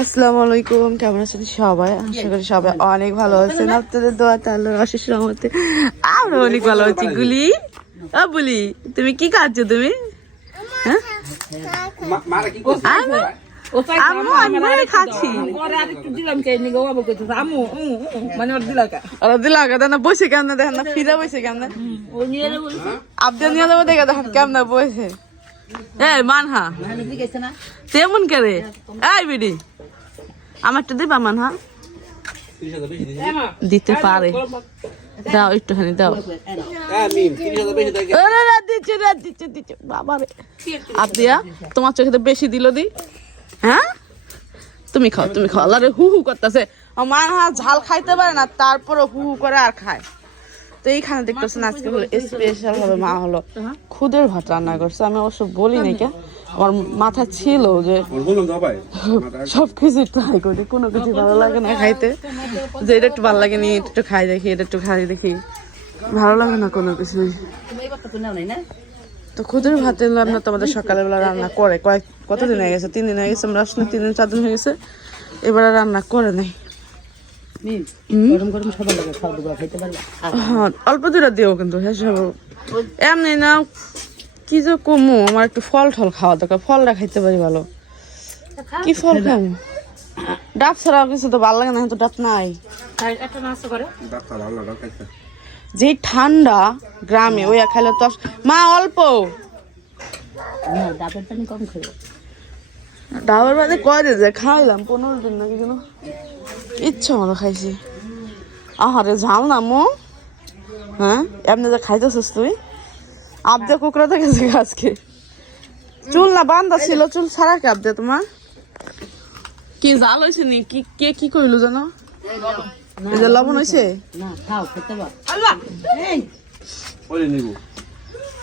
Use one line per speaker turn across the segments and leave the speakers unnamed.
আসসালামু আলাইকুম কেমন আছেন সবাই? আশা করি সবাই অনেক ভালো আছেন। আপনাদের দোয়া তাহলে অশেষ রহমতে আমরা অনেক ভালো আছি। গুলি? ও বুলি তুমি কি খাচ্ছ তুমি? হ্যাঁ? আমি আম্মু আমি খাচ্ছি।
ওরা মানে দিলা কা
না বসে কেমন দেখেন না ফিরে বসে কেমন?
ও নিয়ে
আপনি নিয়ে যাব দেখে দেখেন কেমন বসে। এই মানহা। তেমন এই বিডি। আমারটা দিবা মানহা? দিতে পারে। দাও একটুখানি দাও। দিচ্ছে দিচ্ছে, দিচ্ছে। তোমার চোখে বেশি দিল দি। হ্যাঁ? তুমি খাও তুমি খাও। আল্লাহ হু হু করতেছে। মা হা ঝাল খাইতে পারে না তারপরে হু হু করে আর খায়। তো এইখানে দেখতেছেন আজকে হলো স্পেশাল ভাবে মা হলো খুদের ভাত রান্না করছে। আমি অবশ্য বলি নাই কে। আমার মাথা ছিল যে সব কিছু ট্রাই করি কোনো কিছু ভালো লাগে না খাইতে। যে এটা একটু ভালো লাগে নি এটা একটু খাই দেখি এটা একটু খাই দেখি। ভালো লাগে না কোনো কিছু
না?
তো খুদের ভাত রান্না তো আমাদের সকালবেলা রান্না করে। কয়েক কতদিন হয়ে গেছে? তিন দিন হয়ে গেছে আমরা আসলে তিন দিন চার দিন হয়ে গেছে। এবার রান্না করে নাই।
গরম গরম সবার লাগে খাওয়া দাওয়া খাইতে পারবে?
হ্যাঁ অল্প দিও কিন্তু হ্যাঁ সব এমনি না কি যে কমু আমার একটু ফল টল খাওয়া দরকার ফলটা খাইতে পারি ভালো। কি ফল খাব ডাব ছাড়া কিছু তো ভালো লাগে না তো ডাব নাই। যে ঠান্ডা গ্রামে ওই খাইলে তো মা অল্প।
ডাবের পানি কম খাবে
ডাবের বাদে কয় যে খাইলাম পনেরো দিন নাকি যেন। ইচ্ছা মতো খাইছি। আহারে ঝাল না মো। হ্যাঁ? এমনি যে খাইতেছিস তুই? আবদে কুকুরা তো গেছে আজকে। চুল না বান্ধা ছিল চুল ছাড়া কে আবদে তোমার? কি জাল হয়েছে নি? কি কে কি কইলো জানো? এই যে লবণ হয়েছে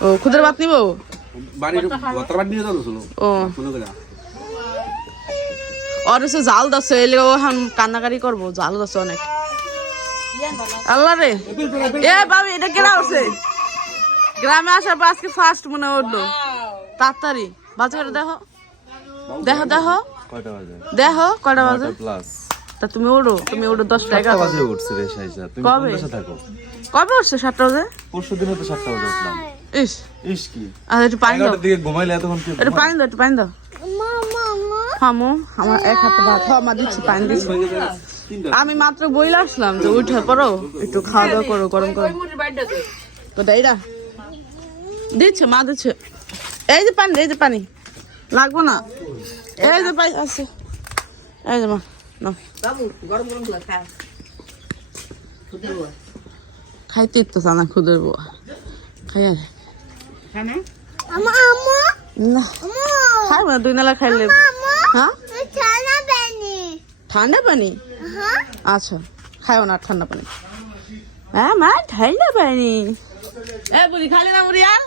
ও খুদের ভাত নিবো?
বাড়ির বাড়ি নিয়ে
ও। আর এসে জাল দাসে এলে ও হাম কান্নাকারি করব জাল দাসে অনেক। আল্লাহ রে। এ বাবি এটা কেনা আছে গ্রামে আসার পর আজকে ফার্স্ট মনে উঠল। তাড়াতাড়ি। বাজে করে দেখো। দেখো দেখো। দেখো কয়টা বাজে? তা তুমি ওড়ো তুমি ওড়ো দশটা এগারো
বাজে উঠছে রে সাইজা। তুমি
কবে?
থাকো?
কবে উঠছে সাতটা বাজে?
পরশু দিনে তো সাতটা বাজে উঠলাম।
ইস।
ইস কি?
আর একটু পানি দাও।
দিকে ঘুমাইলে এতক্ষণ কি
একটু পানি দাও একটু পানি দাও। হামো আমার এক হাতে ভাত হ্যাঁ মা দিচ্ছি পানি দিচ্ছি। আমি মাত্র বইলে আসলাম যে উঠে পড়ো একটু খাওয়া দাওয়া করো গরম করো। তো ডাইরা দিচ্ছে মা দিচ্ছে। এই যে পানি এই যে পানি লাগবো না। এই যে পানি আছে। এই যে মা খাইতে তো জানা খুদের বুয়া খাই
খানা
না? খাইব না দুই নালা খাইলে হ্যাঁ? ঠান্ডা পানি। আচ্ছা খাইও না ঠান্ডা পানি। হ্যাঁ মা ঠান্ডা পানি। এ বুড়ি খালি না বুড়ি আর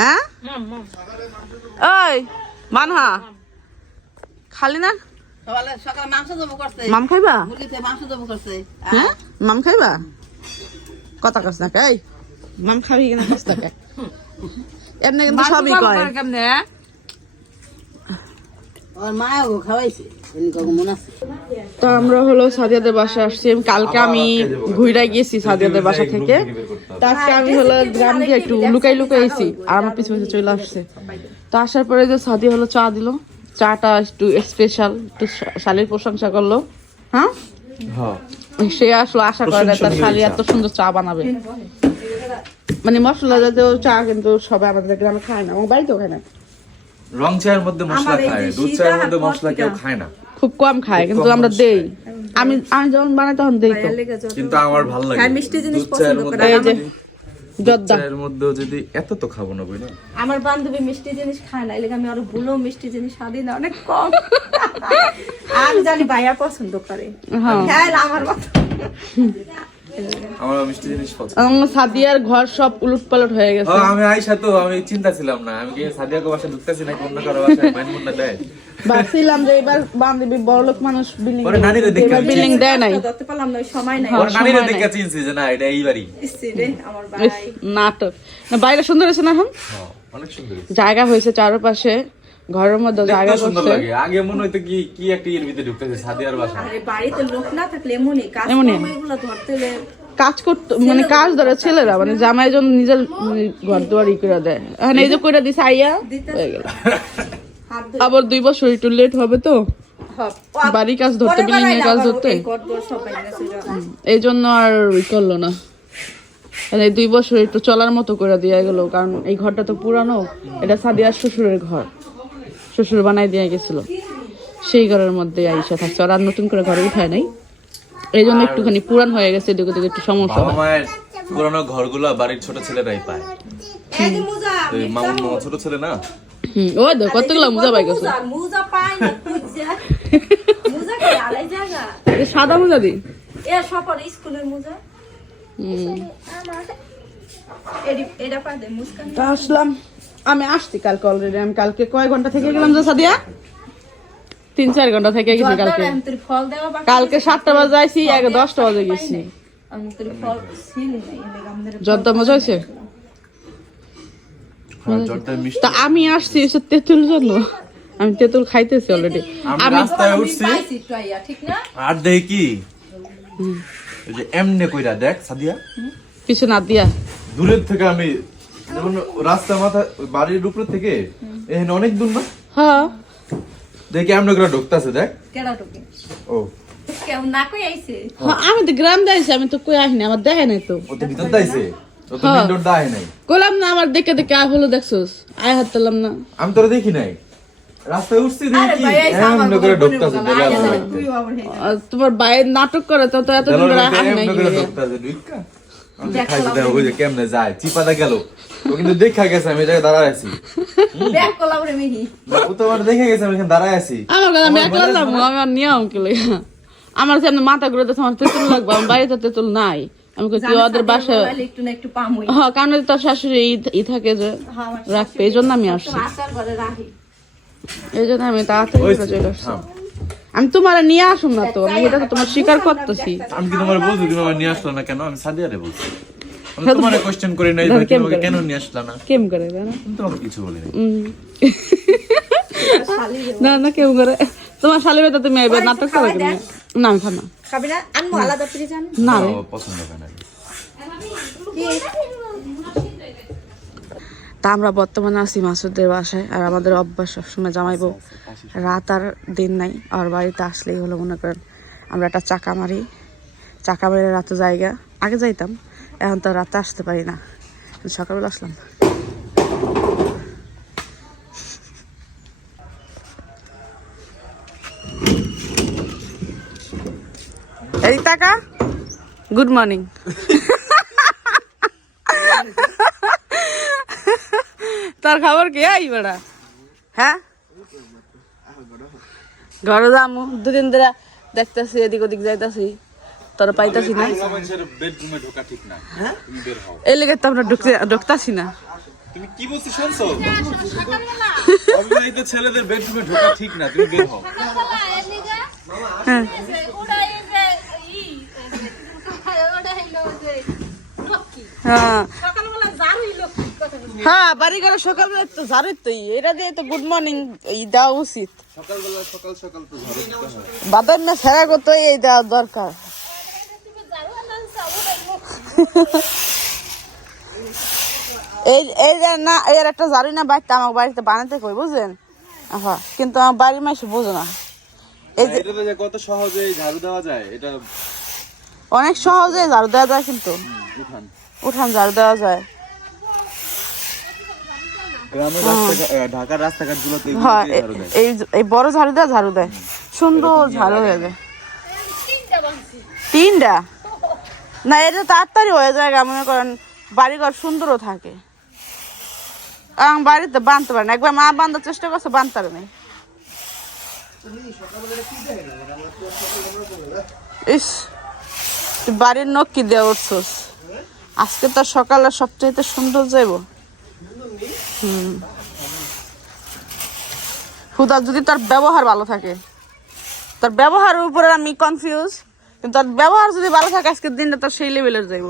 হ্যাঁ? ওই মানহা। খালি না?
সকালে সকালে মাংস জমা করছে।
মাম খাইবা?
মাংস জমা করছে।
হ্যাঁ? মাম খাইবা? কথা কস না কাই মাম খাবি কিনা কস না কাই এমনি কিন্তু সবই কয়
কেমনে ওর মায়াও খাওয়াইছে এমনি কখন মনে আছে
তো আমরা হলো সাদিয়াদের বাসা আসছি। কালকে আমি ঘুরে গেছি সাদিয়াদের বাসা থেকে। তো আজকে আমি হলো গ্রাম দিয়ে একটু লুকাই লুকাইছি আর আমার পিছু পিছু চলে আসছে। তো আসার পরে যে সাদিয়া হলো চা দিল চাটা একটু স্পেশাল একটু শালির প্রশংসা করল। হ্যাঁ?
হ্যাঁ।
সে আসলে আশা করে না তার শালি এত সুন্দর চা বানাবে। মানে মশলা জাতীয় চা কিন্তু সবাই আমাদের গ্রামে খায় না আমার বাড়িতেও খায় না।
রং চায়ের মধ্যে মশলা খায় দুধ চায়ের মধ্যে মশলা কেউ খায় না।
খুব কম খায় কিন্তু আমরা দেই। আমি আমি যখন বানাই তখন দেই তো।
কিন্তু আমার ভালো লাগে মিষ্টি জিনিস
জর্দা।
চায়ের মধ্যেও যদি এত তো খাব না বই না?
আমার বান্ধবী মিষ্টি জিনিস খায় না এলাকা আমি আরও ভুলেও মিষ্টি জিনিস স্বাদই না অনেক কম। আমি জানি ভাইয়া পছন্দ করে।
হ্যাঁ।
আমার মতো।
আমার মিষ্টি জিনিস পছন্দ।
আমার সাদিয়ার ঘর সব উলট পালট হয়ে গেছে।
হ্যাঁ আমি তো আমি চিন্তা ছিলাম না। আমি কি সাদিয়াকে বাসা ঢুকতেছি না অন্য কারও বাসায়? মাইন মুন্না দেয়।
ভাবছিলাম যে এবার বান্ধবী বড় লোক মানুষ বিল্ডিং
পরে নানিরে দেখে
এবার বিল্ডিং দেয় নাই।
ধরতে পারলাম না সময় নাই।
ওর নানিরে দেখে চিনছি যে না এটা
আমার ভাই।
নাটক। না বাইরে সুন্দর হয়েছে না এখন?
হ্যাঁ, অনেক সুন্দর
জায়গা হয়েছে চারপাশে। ঘরের মধ্যে জায়গা
সুন্দর
করছে।
লাগে। আগে মনে হইতো কি কি একটা ইয়ের ভিতরে ঢুকতেছে সাদিয়ার বাসা।
আরে বাড়িতে লোক না থাকলে এমনই। কাজ
এমনই।
এগুলো ধরতে
কাজ করতে মানে কাজ ধরে ছেলেরা মানে জামাই জন্য নিজের মানে ঘর দুয়ার ই করে দেয়। এখন এই যে করে দিছে আইয়া হয়ে গেল। আবার দুই বছর একটু লেট হবে তো। বাড়ি কাজ ধরতে বিল্ডিং এর কাজ ধরতে। এই জন্য আর ই করল না। আর এই দুই বছর একটু চলার মতো করে দিয়ে গেল কারণ এই ঘরটা তো পুরানো এটা সাদিয়ার শ্বশুরের ঘর। শ্বশুর বানাই দিয়ে গেছিল। সেই ঘরের মধ্যে আইসা থাকছে। আর আর নতুন করে ঘরে উঠায় নাই। এই জন্য একটুখানি পুরান হয়ে গেছে এদিকে ওদিকে একটু সমস্যা। হয়
পুরানো ঘরগুলো বাড়ির ছোট ছেলেরাই পায়। মামুন মামা ছোট ছেলে না?
হুম ওই দেখো কতগুলো মুজা পাই গেছে। সাদা মুজা দি?
এ সবার স্কুলের মুজা।
হুম।
এটা পাই দে মুস্কান
আসলাম। আমি আসছি কালকে অলরেডি আমি কালকে কয় ঘণ্টা থেকে গেলাম যে সাদিয়া? তিন চার ঘণ্টা থেকে গেছি কালকে।
আমি তোর ফল দেওয়া বাকি
কালকে সাতটা বাজে আইছি এক দশটা বাজে গেছি। যত মজা হয়েছে?
হ্যাঁ,
তা আমি আসছি তেঁতুল জন্য। আমি তেঁতুল খাইতেছি অলরেডি
আমি রাস্তায় উঠছি। আর দেখি কি? এমনে কইরা দেখ সাদিয়া।
কিছু না দিয়া।
দূরের থেকে আমি যেমন রাস্তা মাথা বাড়ির উপর থেকে এখানে অনেক দূর না?
হ্যাঁ।
দেখি ঢুকতেছে দেখ।
কেডা টুকে
ও।
কেউ না কই আইছে?
হ্যাঁ, আমি তো গ্রাম দিয়েছি আমি তো কই আসিনি আমার দেখে নাই তো।
ও তো ভিতর দাইছে ও তো
হ্যাঁ।
নাই?
কইলাম না আমার দেখে দেখে আয় হলো দেখছোস আয় হাত তুললাম না।
আমি তোরা দেখি নাই। রাস্তায় উঠছি দেখি
আমার
এমন করে ঢুকতেছে
তোমার বাইরে নাটক করে তো এতদিন ধরে নাই
ঢুকতেছে ঢুকা আমি যে কেমনে যায় গেল। ও কিন্তু দেখা গেছে আমি জায়গায় দাঁড়ায় আছি।
ব্যাক কোলাবরে মিহি।
ও তো আমার দেখে গেছে আমি এখানে দাঁড়ায় আছি।
আমার কথা আমি একলা যাব আমার কি সামনে মাথা ঘুরে আমার তেঁতুল লাগবে আমার বাড়িতে তেঁতুল নাই। আমি কই তুই ওদের বাসায়
একটু না একটু পামুই
হ্যাঁ কারণ তোর শাশুড়ি ই- থাকে যে রাখবে এই জন্য আমি আসছি।
আসার ঘরে রাখি।
এই জন্য আমি তাড়াতাড়ি চলে আসছি। আমি তোমার নিয়ে আসুন না তো আমি এটা তো তোমার স্বীকার করতেছি।
আমি কি তোমার বলছি তুমি আমার নিয়ে আসলো না কেন? আমি সাদিয়ারে বলছি। তোমার কোশ্চেন করি নাই ভাই, তুমি
কেমন
আমাকে
করে?
কেন নিয়ে আসলা না?
কেম করে না
তোমাকে কিছু বলি নাই।
না না কেউ করে? তোমার শালি বেটা তুমি এবার নাটক করো কেন না আমি খাব না।
খাবি না? আনমো আলাদা করে জান
না
পছন্দ না।
তা আমরা বর্তমানে আছি মাসুদের বাসায় আর আমাদের অভ্যাস সবসময় জামাইবো রাত আর দিন নাই আর বাড়িতে আসলেই হলো মনে করেন আমরা একটা চাকা মারি। চাকা মারি রাতে জায়গা। আগে যাইতাম এখন তো রাতে আসতে পারি না। সকালবেলা আসলাম। এই টাকা। গুড মর্নিং তার খবর কে? আই বেড়া। হ্যাঁ? ঘরে যামু। দুদিন ধরে দেখতেছি এদিক ওদিক যাইতাছি। তোর পাইতাছি না?
মানুষের বেডরুমে ঢোকা ঠিক না। তুমি বের হও।
এই লেগে তো আমরা ঢুকতে ঢুকতাছি না।
তুমি কি বলছো শুনছো? অবিবাহিত ছেলেদের বেডরুমে ঢোকা ঠিক না তুমি বের হও।
হ্যাঁ। হ্যাঁ। হ্যাঁ বাড়ি ঘরে সকালবেলা তো তো এটা দিয়ে তো গুড মর্নিং এই দেওয়া উচিত।
সকালবেলা সকাল সকাল তো ঝড় দিতে হয়।
বাদাম না ফেরা করতে এই দেওয়া দরকার। এই এই না এর একটা না বাড়িতে আমার বাড়িতে বানাতে কই বুঝলেন? হ্যাঁ কিন্তু আমার বাড়ির বোঝো না। এই যে
কত সহজে ঝাড়ু দেওয়া যায় এটা
অনেক সহজে ঝাড়ু দেওয়া যায় কিন্তু।
উঠান।
ঝাড়ু দেওয়া যায়।
ঢাকার রাস্তাঘাট গুলোতে
হ্যাঁ এই এই বড় ঝাড়ু দেওয়া ঝাড়ু দেয়। সুন্দর ঝাড়ু হয়ে যায়। তিনটা? না, এটা তাড়াতাড়ি হয়ে যায় মনে করেন বাড়িঘর সুন্দরও থাকে। আম বাড়িতে বাঁধতে পারে না। একবার মা বাঁধার চেষ্টা করছে বাঁধতে পারে নাই। ইস বাড়ির নখ কি দিয়ে উঠছস। আজকে তো সকালে সবচাইতে সুন্দর যাইব। হুদা, যদি তার ব্যবহার ভালো থাকে। তার ব্যবহারের উপরে আমি কনফিউজ কিন্তু তার ব্যবহার যদি ভালো থাকে, আজকের দিনটা তার সেই লেভেলের যাইব।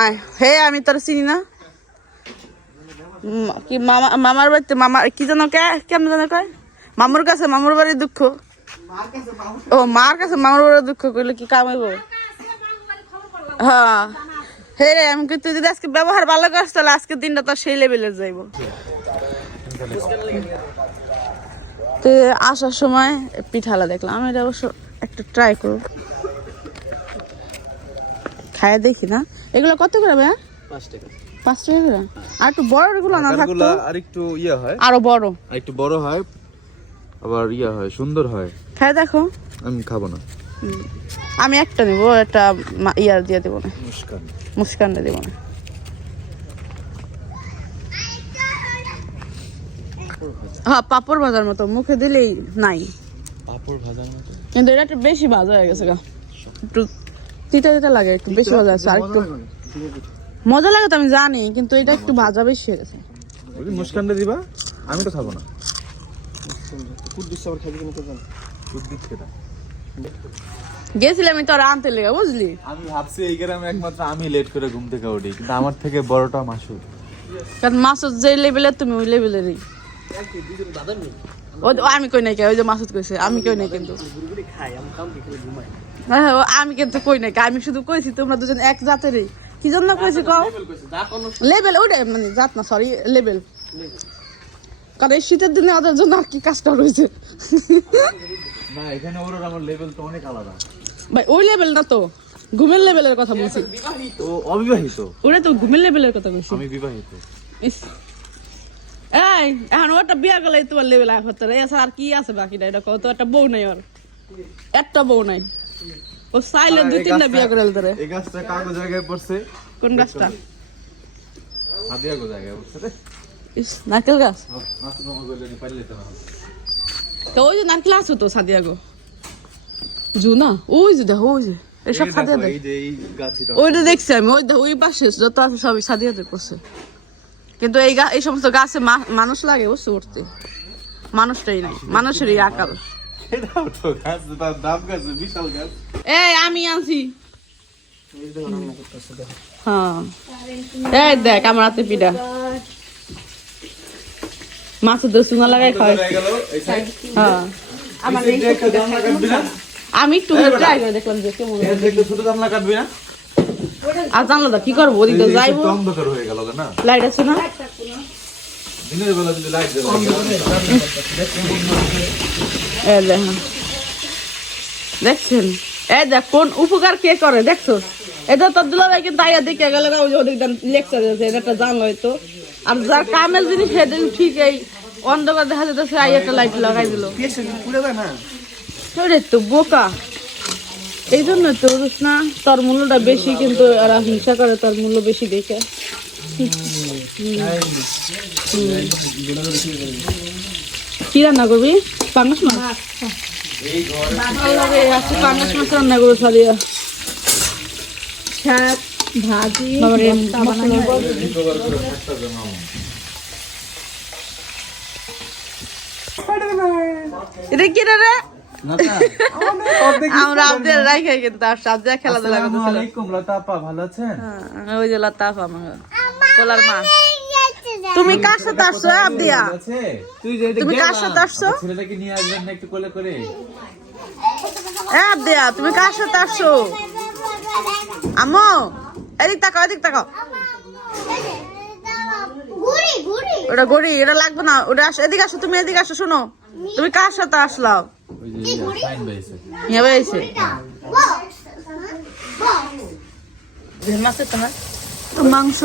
আয়, হে, আমি তোর চিনি না। কি মামা, মামার বাড়িতে মামা, কি যেন কে, কেমন যেন কয়? মামুর কাছে মামুর বাড়ির দুঃখ। ও, মার কাছে মামুর বাড়ির দুঃখ, কইলে কি কাম হইব? হ্যাঁ। হে রে, আমি কি তুই যদি আজকে ব্যবহার ভালো করিস, তাহলে আজকে দিনটা তো সেই লেভেলে যাইব। তো, আসার সময় পিঠালা দেখলাম। এটা অবশ্য একটা ট্রাই করব খায় দেখি না। এগুলো কত করে ভাইয়া?
পাঁচ টাকা।
পাঁচ টাকা করে? আর একটু বড় এগুলো না থাকতো?
আর একটু ইয়ে হয়।
আরও বড়।
আর একটু বড় হয় আবার ইয়ে হয় সুন্দর হয়।
খায় দেখো।
আমি খাব না।
আমি একটা নেব একটা ইয়ার দিয়ে দেবো না।
মুস্কান।
মুস্কানটা দেবো না। হ্যাঁ পাপড় ভাজার মতো। মুখে দিলেই নাই।
পাপড় ভাজার মতো।
কিন্তু এটা একটু বেশি ভাজা হয়ে গেছে গা। একটু তিতা তিতা লাগে একটু বেশি ভাজা আছে আর একটু মজা লাগে তো আমি জানি কিন্তু এটা একটু ভাজা বেশি হয়ে গেছে।
ওই মুস্কানটা দিবা আমি তো খাব না।
গেছিলাম তোর আনতে লেগে বুঝলি?
আমি ভাবছি এই গ্রামে একমাত্র আমি লেট করে ঘুম থেকে উঠি কিন্তু আমার থেকে বড়টা মাসুদ।
কারণ মাসুদ যে লেভেলের তুমি ওই লেভেলেরই ও আমি কই নাই ওই যে মাসুদ কইছে আমি কই নাই কিন্তু। হ্যাঁ, আমি কিন্তু কই নাই আমি শুধু কইছি তোমরা দুজন এক জাতেরই। কি জন্য কইছি কও? লেভেল ওইটা মানে জাত না সরি লেভেল কারণ এই শীতের দিনে ওদের জন্য আর কি কাজটা রয়েছে।
না এখানে ওর আমার লেভেল তো অনেক আলাদা।
ভাই ওই লেভেল না তো ঘুমের লেভেলের কথা বলছি।
অবিবাহিত?
ওটা তো ঘুমের লেভেলের কথা বলছি।
আমি বিবাহিত।
এই এখন ওটা বিয়া করলে তোমার লেভেল হতে এছাড়া আর কি আছে বাকিটা এটা কত একটা বউ নাই ওর। একটা বউ নাই। ও চাইলে দুই তিনটা বিয়া করে রে।
এই গাছটা কাগজ জায়গায় পড়ছে?
কোন গাছটা?
সাদিয়া গো জায়গায় পড়ছে রে?
ইস নারকেল গাছ?
তো
ওই যে নারকেল আছে তো সাদিয়া গো জুনা? ওই যে দেখো ওই যে। এসব সাদিয়া দেখ ওইটা দেখছি আমি। ওই দেখো ওই পাশে যত আছে সবই সাদিয়াতে করছে কিন্তু এই গা এই সমস্ত গাছে মানুষ লাগে বুঝতে উঠতে মানুষটাই নাই মানুষেরই আকাল। এই আমি আনছি। হ্যাঁ। এই দেখ আমার হাতে পিঠা। মাছের দোষ চুনা লাগাই খাওয়াই।
হয়ে
হ্যাঁ। আমি একটু ট্রাই করে দেখলাম যে কেমন
ছোট জানলা কাটবি না?
আর জানলো কি করব? ওদিকে যাইবো।
অন্ধকার হয়ে গেল না?
লাইট আছে না?
দিনের বেলা যদি লাইট
দেখছেন? এই দেখ কোন উপকার কে করে দেখছ? এটা তো দুলাভাই কিন্তু আইয়া দেখে গেলে না ওই যে ওদিক লেকচার দিয়েছে এটা জানলো হয়তো আর যার কামের জিনিস সেদিন ঠিক এই অন্ধকার দেখা যেতেছে আইয়া একটা লাইট লাগাই দিল। তো বোকা। এই জন্য তো না তার মূল্যটা বেশি কিন্তু এরা হিংসা করে তার মূল্য বেশি দেখে। কি রান্না করবি? পাঙ্গাস মাছ? আজকে পাঙ্গাস মাছ রান্না করব সাদিয়া।
শাক ভাজি।
এটা কি রে? আমরা রাইখাই কিন্তু আর সাবজা খেলাধুলা করতেছিল
আলাইকুম লতা আপা ভালো আছেন?
হ্যাঁ, ওই যে লতাফ আমার কোলার মা তুমি কার সাথে আসছো এ আবদিয়া?
তুই যে
তুমি কার সাথে আসছো?
ছেলেটাকে নিয়ে আসবেন না একটু কোলে করে?
এ আবদিয়া তুমি কার সাথে আসছো? আম্মু এদিক তাকাও এদিক তাকাও। ওটা গড়ি এটা লাগবে না ওটা আসো এদিকে আসো তুমি এদিকে আসো শোনো। তুমি কার সাথে আসলাও
ওই যে ফাইন বাইছে
ইয়াবে এসে তো মাংস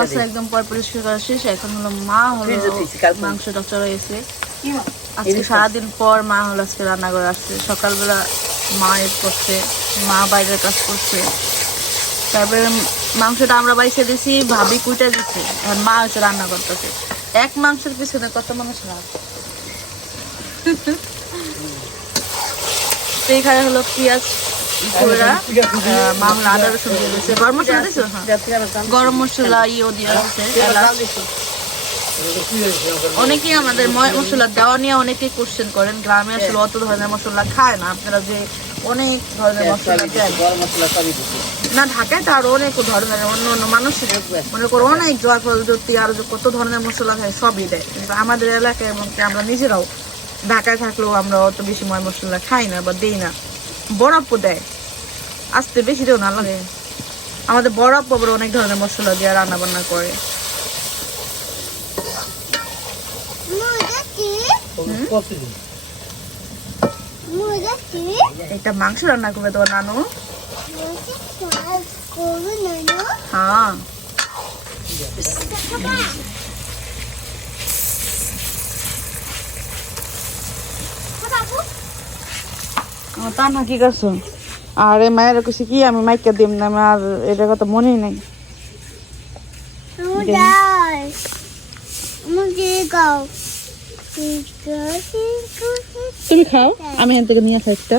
আছে একদম পর পরিষ্কার করা শেষ। এখন হলো মা হলো মাংসটা আজকে সারাদিন পর মা হলো আজকে রান্না করে আসছে। সকালবেলা মা এড করছে মা বাইরের কাজ করছে। তারপরে মাংসটা আমরা বাইসে দিছি ভাবি কুইটা দিচ্ছে। আর মা হচ্ছে রান্না করতেছে। এক মাংসের পিছনে কত মানুষ লাভ তো এখানে হলো পেঁয়াজ কইরা মা হলো আদা রসুন দিয়ে দিচ্ছে গরম মশলা দিছো? হ্যাঁ গরম মশলা ইও দিয়ে দিচ্ছে অনেকেই আমাদের মশলা দেওয়া নিয়ে অনেকেই কোশ্চেন করেন গ্রামে আসলে অত ধরনের মশলা খায় না। আপনারা যে অনেক ধরনের মশলা দেন। না ঢাকায় তো আরও অনেক ধরনের অন্য অন্য মানুষের মনে করো অনেক জয়ফল জ্যোতি আরও কত ধরনের মশলা খায় সবই দেয়। কিন্তু আমাদের এলাকায় এবং কি আমরা নিজেরাও ঢাকায় থাকলেও আমরা অত বেশি ময় মশলা খাই না বা দিই না। বরফ দেয়। আসতে বেশি দেও না লাগে। আমাদের বরফ আবার অনেক ধরনের মশলা দিয়ে রান্না বান্না করে একটা মাংস রান্না করবে তোমার নানু। হ্যাঁ। তা না কি করছ? আর এই মায়ের কইছি কি আমি মাইকে দিম না আমার এটার কথা মনেই নাই। তুমি খাও আমি এখান থেকে নিয়ে আসি একটা।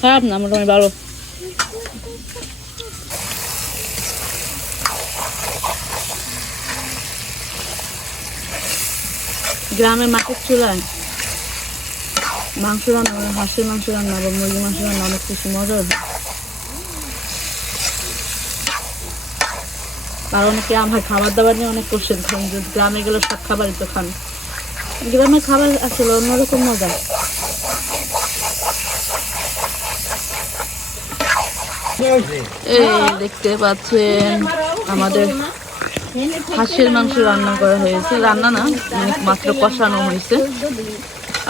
খারাপ না মোটামুটি ভালো। গ্রামের মাটির চুলায় মাংস রান্না মানে হাঁসের মাংস রান্না বা মুরগি মাংস রান্না অনেক কিছু মজার। আর অনেকে আমার খাবার দাবার নিয়ে অনেক কোশ্চেন খান যে গ্রামে গেলে সব খাবারই তো খান গ্রামের খাবার আসলে অন্যরকম মজা এই দেখতে পাচ্ছেন আমাদের হাঁসের মাংস রান্না করা হয়েছে। রান্না না মানে মাত্র কষানো হয়েছে।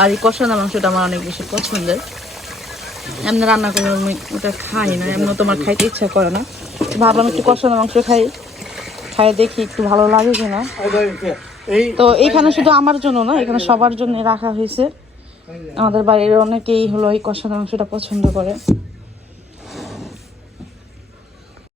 আর এই কষানো মাংসটা আমার অনেক বেশি পছন্দের। এমনি রান্না করে আমি ওটা খাই না, এমনি তোমার খাইতে ইচ্ছা করে না। ভাবলাম একটু কষানো মাংস খাই খাই দেখি একটু ভালো লাগে কিনা। তো এখানে শুধু আমার জন্য না, এখানে সবার জন্য রাখা হয়েছে। আমাদের বাড়ির অনেকেই হলো এই কষানো মাংসটা পছন্দ করে।